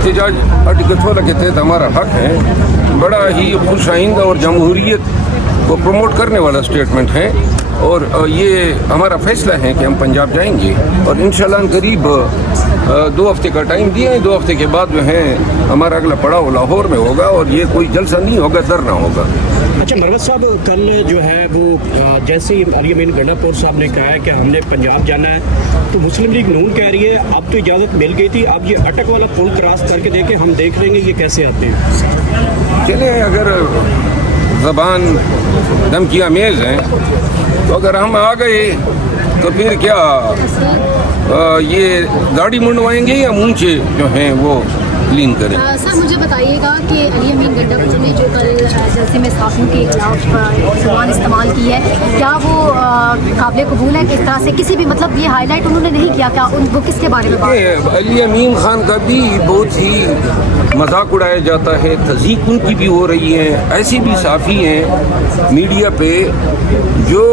احتجاج آرٹیکل 16 کے تحت ہمارا حق ہے. بڑا ہی خوش آئندہ اور جمہوریت کو پروموٹ کرنے والا اسٹیٹمنٹ ہے اور یہ ہمارا فیصلہ ہے کہ ہم پنجاب جائیں گے اور انشاءاللہ قریب 2 ہفتے کا ٹائم دیا ہے. 2 ہفتے کے بعد جو ہے ہمارا اگلا پڑاؤ لاہور میں ہوگا اور یہ کوئی جلسہ نہیں ہوگا، دھرنا ہوگا. اچھا مروت صاحب، کل جو ہے وہ جیسے ہی علی امین گنڈا صاحب نے کہا ہے کہ ہم نے پنجاب جانا ہے تو مسلم لیگ نون کہہ رہی ہے اب تو اجازت مل گئی تھی، اب یہ اٹک والا پل کراس کر کے دیکھیں، ہم دیکھ لیں گے یہ کیسے آتے ہیں. چلیں، اگر زبان دھمکی آمیز ہیں تو اگر ہم آ گئے تو پھر کیا یہ داڑھی منڈوائیں گے یا مونچھے جو ہیں وہ لین کریں؟ سر مجھے بتائیے گا کہ علی امین گنڈا نے جو کل جلسے میں صحافیوں کے خلاف زبان استعمال کی ہے، کیا وہ قابل قبول ہے؟ کس طرح سے کسی بھی مطلب یہ ہائی لائٹ انہوں نے نہیں کیا، کیا وہ کس کے بارے میں بات ہے؟ علی امین خان کا بھی بہت ہی مذاق اڑایا جاتا ہے، تضحیق ان کی بھی ہو رہی ہے. ایسی بھی صحافی ہیں میڈیا پہ جو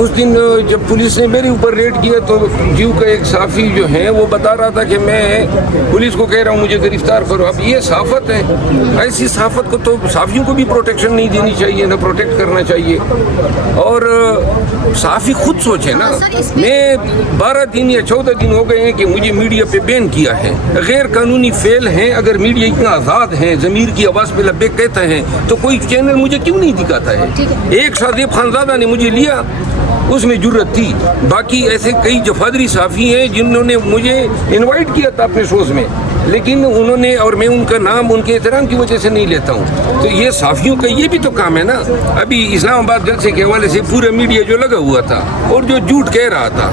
اس دن جب پولیس نے میرے اوپر ریڈ کیا تو جیو کا ایک صحافی جو ہے وہ بتا رہا تھا کہ میں پولیس کو کہہ رہا ہوں مجھے گرفتار کرو. اب یہ صحافت ہے، ایسی صحافت کو تو صحافیوں کو بھی پروٹیکشن نہیں دینی چاہیے، نہ پروٹیکٹ کرنا چاہیے. اور صحافی خود سوچے نا، میں 12 دن یا 14 دن ہو گئے ہیں کہ مجھے میڈیا پہ بین کیا ہے. غیر قانونی فعل ہیں. اگر میڈیا اتنا آزاد ہے، ضمیر کی آواز پہ لبیک کہتا ہے تو کوئی چینل مجھے کیوں نہیں دکھاتا ہے؟ ایک شادیب خانزادہ نے مجھے لیا، اس میں جرت تھی. باقی ایسے کئی جفادری صحافی ہیں جنہوں نے مجھے انوائٹ کیا تھا اپنے شوز میں، لیکن انہوں نے، اور میں ان کا نام ان کے احترام کی وجہ سے نہیں لیتا ہوں. تو یہ صحافیوں کا یہ بھی تو کام ہے نا. ابھی اسلام آباد جلسے کے حوالے سے پورا میڈیا جو لگا ہوا تھا اور جو جھوٹ کہہ رہا تھا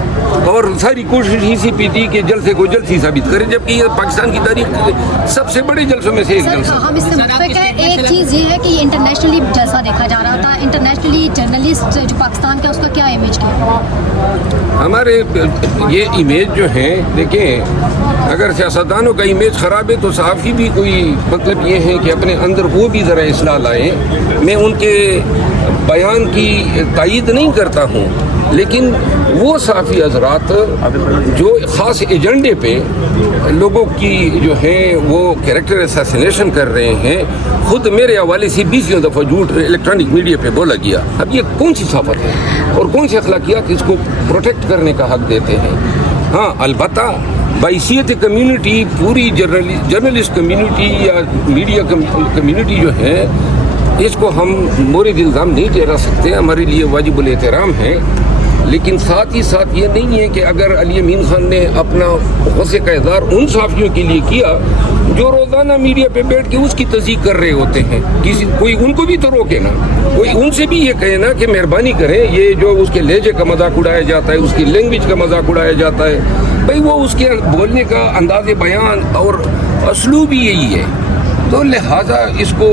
اور ساری کوشش اسی پہ تھی کہ جلسے کو جلسی ثابت کرے، جبکہ یہ پاکستان کی تاریخ کے سب سے بڑے جلسوں میں سے ایک جلسہ. ہم اس سے متفق ہیں. ایک چیز یہ ہے کہ یہ انٹرنیشنلی جلسہ دیکھا جا رہا تھا، انٹرنیشنلی جرنلسٹ جو پاکستان کا اس کا کیا امیج کیا؟ ہمارے یہ امیج جو ہے، دیکھیں اگر سیاستدانوں کا امیج خراب ہے تو صحافی بھی کوئی مطلب یہ ہے کہ اپنے اندر وہ بھی ذرا اصلاح لائیں. میں ان کے بیان کی تائید نہیں کرتا ہوں، لیکن وہ صحافی حضرات جو خاص ایجنڈے پہ لوگوں کی جو ہے وہ کیریکٹر اسیسینیشن کر رہے ہیں، خود میرے حوالے سے 20 دفعہ جھوٹ الیکٹرانک میڈیا پہ بولا گیا. اب یہ کون سی صحافت ہے اور کون سی اخلاقیات اس کو پروٹیکٹ کرنے کا حق دیتے ہیں؟ ہاں البتہ بحیثیت کمیونٹی، پوری جرنلسٹ کمیونٹی یا میڈیا کمیونٹی جو ہے، اس کو ہم مورد الزام نہیں ٹھہرا سکتے. ہمارے لیے واجب الاحترام ہے، لیکن ساتھ ہی ساتھ یہ نہیں ہے کہ اگر علی امین خان نے اپنا غصے کا اظہار ان صحافیوں کے لیے کیا جو روزانہ میڈیا پہ بیٹھ کے اس کی تصدیق کر رہے ہوتے ہیں، کوئی ان کو بھی تو روکے نا، کوئی ان سے بھی یہ کہے نا کہ مہربانی کریں. یہ جو اس کے لہجے کا مذاق اڑایا جاتا ہے، اس کی لینگویج کا مذاق اڑایا جاتا ہے، بھائی وہ اس کے بولنے کا انداز بیان اور اسلوب بھی یہی ہے. تو لہٰذا اس کو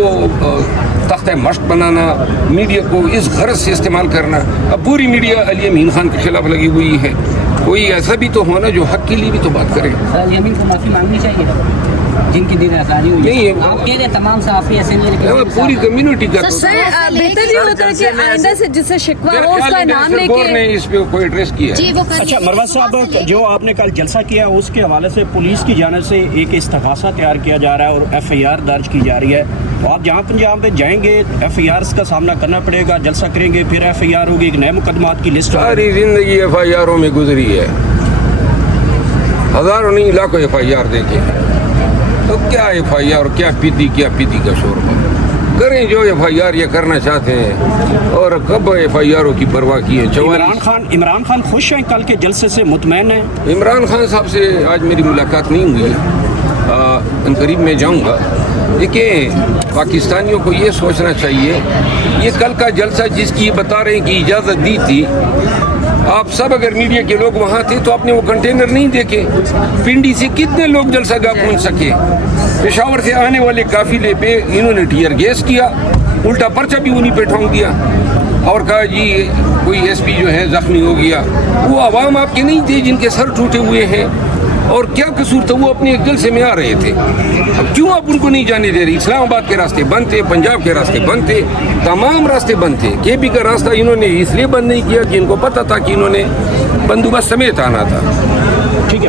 تختہ مشق بنانا، میڈیا کو اس غرض سے استعمال کرنا، اب پوری میڈیا علی امین خان کے خلاف لگی ہوئی ہے. کوئی ایسا بھی تو ہونا جو حق کے لیے بھی تو بات کرے. علی امین کو معافی مانگنی چاہیے جن کی دیر آزادی ہوئی. نہیں، آپ کہہ رہے تمام صحافی ایسے پوری کمیونٹی کا بہتر یہ ہوتا ہے کہ آئندہ سے جس سے شکوہ ہو اس کا نام لے کے نے اس پہ کوئی ایڈریس کیا ہے. اچھا مروت صاحب، جو آپ نے کل جلسہ کیا اس کے حوالے سے پولیس کی جانب سے ایک استغاثہ تیار کیا جا رہا ہے اور FIR درج کی جا رہی ہے. تو آپ جہاں پنجاب میں جائیں گے FIRs کا سامنا کرنا پڑے گا، جلسہ کریں گے پھر FIR ہوگی، ایک نئے مقدمات کی لسٹ. ساری زندگی FIRوں میں گزری ہے، ہزاروں نہیں لاکھوں FIR دیکھے ہیں. تو کیا FIR، کیا پیتی کا شوربہ کریں جو FIR یہ کرنا چاہتے ہیں. اور کب FIRوں کی پرواہ کی ہے؟ عمران خان خوش ہیں کل کے جلسے سے، مطمئن ہیں؟ عمران خان صاحب سے آج میری ملاقات نہیں ہوئی، ان قریب میں جاؤں گا. دیکھیں پاکستانیوں کو یہ سوچنا چاہیے، یہ کل کا جلسہ جس کی بتا رہے ہیں کہ اجازت دی تھی، آپ سب اگر میڈیا کے لوگ وہاں تھے تو آپ نے وہ کنٹینر نہیں دیکھے. پنڈی سے کتنے لوگ جلسہ گاہ پہنچ سکے؟ پشاور سے آنے والے قافلے پہ انہوں نے ٹیئر گیس کیا، الٹا پرچہ بھی انہیں پہ ٹھونک دیا اور کہا جی کوئی SP جو ہے زخمی ہو گیا. وہ عوام آپ کے نہیں تھے جن کے سر ٹوٹے ہوئے ہیں؟ اور کیا قصور تھا؟ وہ اپنے جلسے میں آ رہے تھے. اب کیوں آپ ان کو نہیں جانے دے رہے؟ اسلام آباد کے راستے بند تھے، پنجاب کے راستے بند تھے، تمام راستے بند تھے. KP کا راستہ انہوں نے اس لیے بند نہیں کیا کہ ان کو پتہ تھا کہ انہوں نے بندوبست سمیت آنا تھا. ٹھیک ہے.